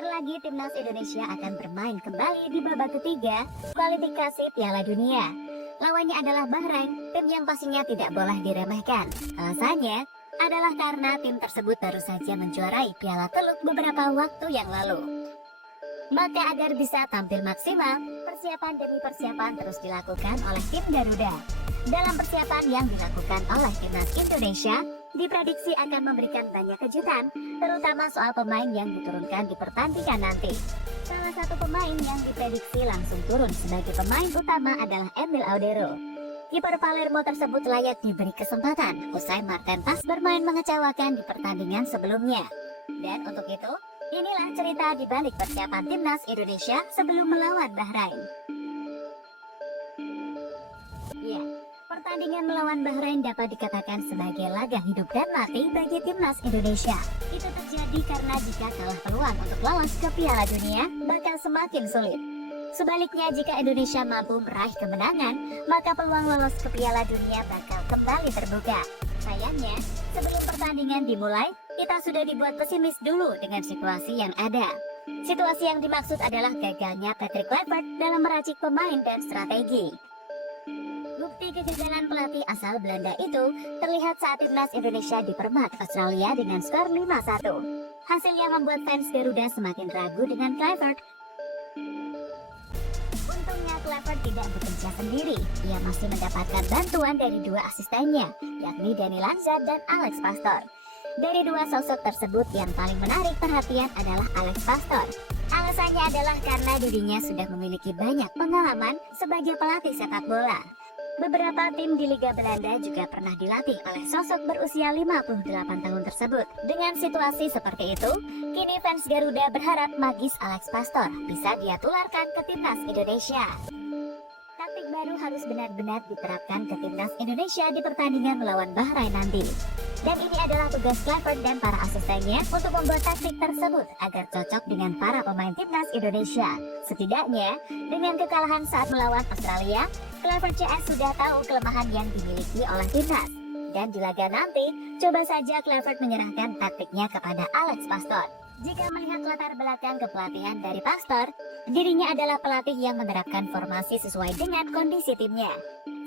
Sebentar lagi timnas Indonesia akan bermain kembali di babak ketiga kualifikasi Piala Dunia. Lawannya adalah Bahrain, tim yang pastinya tidak boleh diremehkan. Alasannya adalah karena tim tersebut baru saja menjuarai Piala Teluk beberapa waktu yang lalu. Maka agar bisa tampil maksimal, persiapan demi persiapan terus dilakukan oleh tim Garuda. Dalam persiapan yang dilakukan oleh timnas Indonesia, diprediksi akan memberikan banyak kejutan, terutama soal pemain yang diturunkan di pertandingan nanti. Salah satu pemain yang diprediksi langsung turun sebagai pemain utama adalah Emil Audero. Kiper Palermo tersebut layak diberi kesempatan, usai Marten Pas bermain mengecewakan di pertandingan sebelumnya. Dan untuk itu, inilah cerita di balik persiapan timnas Indonesia sebelum melawan Bahrain. Ya, pertandingan melawan Bahrain dapat dikatakan sebagai laga hidup dan mati bagi timnas Indonesia. Itu terjadi karena jika kalah peluang untuk lolos ke Piala Dunia bakal semakin sulit. Sebaliknya, jika Indonesia mampu meraih kemenangan, maka peluang lolos ke Piala Dunia bakal kembali terbuka. Sayangnya, sebelum pertandingan dimulai, kita sudah dibuat pesimis dulu dengan situasi yang ada. Situasi yang dimaksud adalah gagalnya Patrick Kluivert dalam meracik pemain dan strategi. Bukti kegagalan pelatih asal Belanda itu terlihat saat timnas Indonesia dipermak Australia dengan skor 5-1. Hasil yang membuat fans Garuda semakin ragu dengan Kluivert. Untungnya Kluivert tidak bekerja sendiri. Ia masih mendapatkan bantuan dari dua asistennya, yakni Danny Lanza dan Alex Pastoor. Dari dua sosok tersebut yang paling menarik perhatian adalah Alex Pastoor. Alasannya adalah karena dirinya sudah memiliki banyak pengalaman sebagai pelatih sepak bola. Beberapa tim di Liga Belanda juga pernah dilatih oleh sosok berusia 58 tahun tersebut. Dengan situasi seperti itu, kini fans Garuda berharap magis Alex Pastoor bisa dia tularkan ke timnas Indonesia. Taktik baru harus benar-benar diterapkan ke timnas Indonesia di pertandingan melawan Bahrain nanti. Dan ini adalah tugas Kluivert dan para asistennya untuk membuat taktik tersebut agar cocok dengan para pemain timnas Indonesia. Setidaknya, dengan kekalahan saat melawan Australia, Kluivert CS sudah tahu kelemahan yang dimiliki oleh timnas. Dan di laga nanti, coba saja Kluivert menyerahkan taktiknya kepada Alex Pastoor. Jika melihat latar belakang kepelatihan dari Pastoor, dirinya adalah pelatih yang menerapkan formasi sesuai dengan kondisi timnya.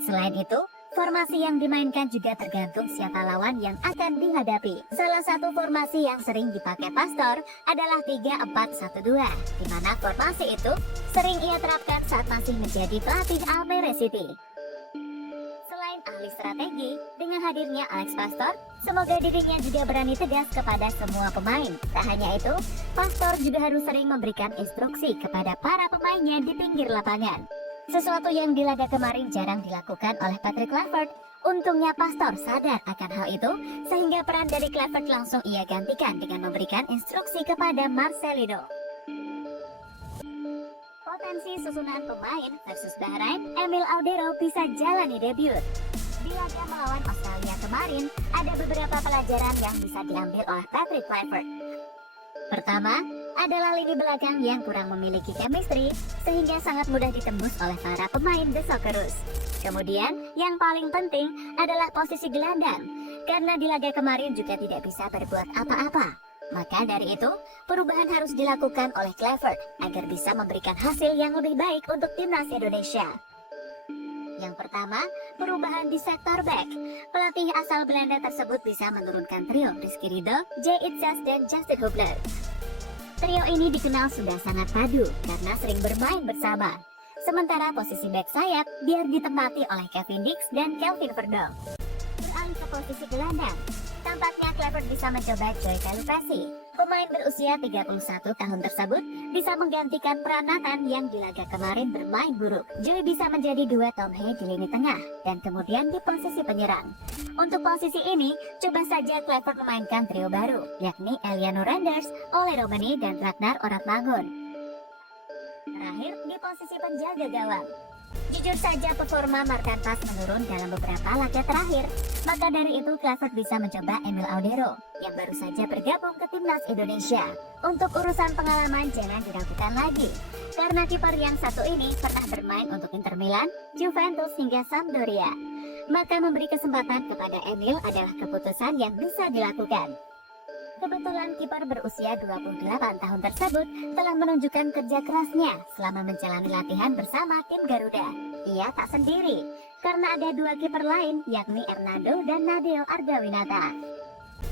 Selain itu, formasi yang dimainkan juga tergantung siapa lawan yang akan dihadapi. Salah satu formasi yang sering dipakai Pastoor adalah 3-4-1-2, di mana formasi itu sering ia terapkan saat masih menjadi pelatih Almere City. Selain ahli strategi, dengan hadirnya Alex Pastoor, semoga dirinya juga berani tegas kepada semua pemain. Tak hanya itu, Pastoor juga harus sering memberikan instruksi kepada para pemainnya di pinggir lapangan. Sesuatu yang di laga kemarin jarang dilakukan oleh Patrick Kluivert. Untungnya Pastoor sadar akan hal itu, sehingga peran dari Kluivert langsung ia gantikan dengan memberikan instruksi kepada Marcelino. Potensi susunan pemain versus Bahrain, Emil Audero bisa jalani debut. Di laga melawan Australia kemarin, ada beberapa pelajaran yang bisa diambil oleh Patrick Kluivert. Pertama, adalah lini belakang yang kurang memiliki chemistry, sehingga sangat mudah ditembus oleh para pemain The Socceroos. Kemudian, yang paling penting adalah posisi gelandang, karena di laga kemarin juga tidak bisa berbuat apa-apa. Maka dari itu, perubahan harus dilakukan oleh Kluivert agar bisa memberikan hasil yang lebih baik untuk timnas Indonesia. Yang pertama, perubahan di sektor back. Pelatih asal Belanda tersebut bisa menurunkan trio Rizky Ridho, Jay Itzas, dan Justin Hubner. Trio ini dikenal sudah sangat padu karena sering bermain bersama. Sementara posisi back sayap biar ditempati oleh Kevin Dix dan Kelvin Verdonk. Beralih ke posisi gelandang, tampaknya Kluivert bisa mencoba Joy Pelupessy. Pemain berusia 31 tahun tersebut bisa menggantikan peran Nathan yang di laga kemarin bermain buruk. Joy bisa menjadi dua Tom Hay di lini tengah dan kemudian di posisi penyerang. Untuk posisi ini, coba saja Kluivert memainkan trio baru, yakni Eliano Renders, Ole Romani, dan Ragnar Oratmangun. Terakhir, di posisi penjaga gawang. Jujur saja performa Marten Pas menurun dalam beberapa laga terakhir. Maka dari itu Kluivert bisa mencoba Emil Audero yang baru saja bergabung ke timnas Indonesia. Untuk urusan pengalaman jangan diragukan lagi, karena kiper yang satu ini pernah bermain untuk Inter Milan, Juventus hingga Sampdoria. Maka memberi kesempatan kepada Emil adalah keputusan yang bisa dilakukan. Kebetulan kiper berusia 28 tahun tersebut telah menunjukkan kerja kerasnya selama menjalani latihan bersama tim Garuda. Ia tak sendiri, karena ada dua kiper lain yakni Hernando dan Nadeo Argawinata.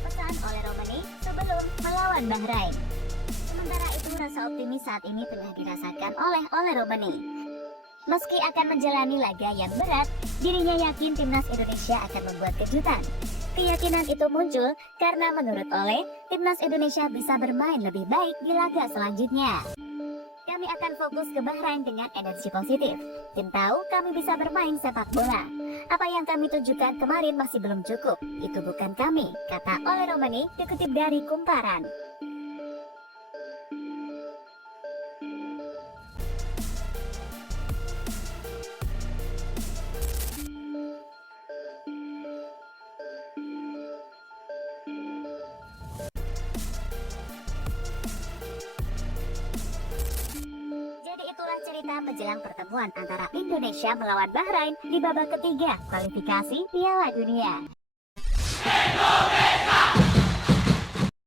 Pesan oleh Romani sebelum melawan Bahrain. Sementara itu rasa optimis saat ini tengah dirasakan oleh Romani. Meski akan menjalani laga yang berat, dirinya yakin timnas Indonesia akan membuat kejutan. Keyakinan itu muncul karena menurut Ole, timnas Indonesia bisa bermain lebih baik di laga selanjutnya. Kami akan fokus ke Bahrain dengan energi positif. Tim tahu kami bisa bermain sepak bola. Apa yang kami tunjukkan kemarin masih belum cukup. Itu bukan kami, kata Ole Romani dikutip dari Kumparan. Jadi itulah cerita menjelang pertemuan antara Indonesia melawan Bahrain di babak ketiga kualifikasi Piala Dunia. Indonesia!